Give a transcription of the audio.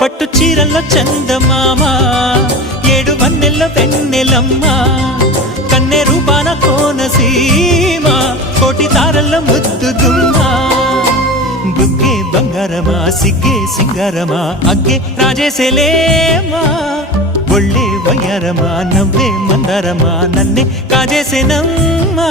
పట్టు చీరల్లో చందమామ ఏడు వన్నెల్లో వెన్నెలమ్మ కన్నె రూపాన కోనసీమ కోటి తారల్లో ముద్దు గుమ్మ బుగ్గే బంగారమా సిగ్గే సింగారమా అగ్గే రాజేసేలేమా ఒళ్ళే వయ్యారమా నవ్వే మందారమా నన్నే కాజేసేనమ్మా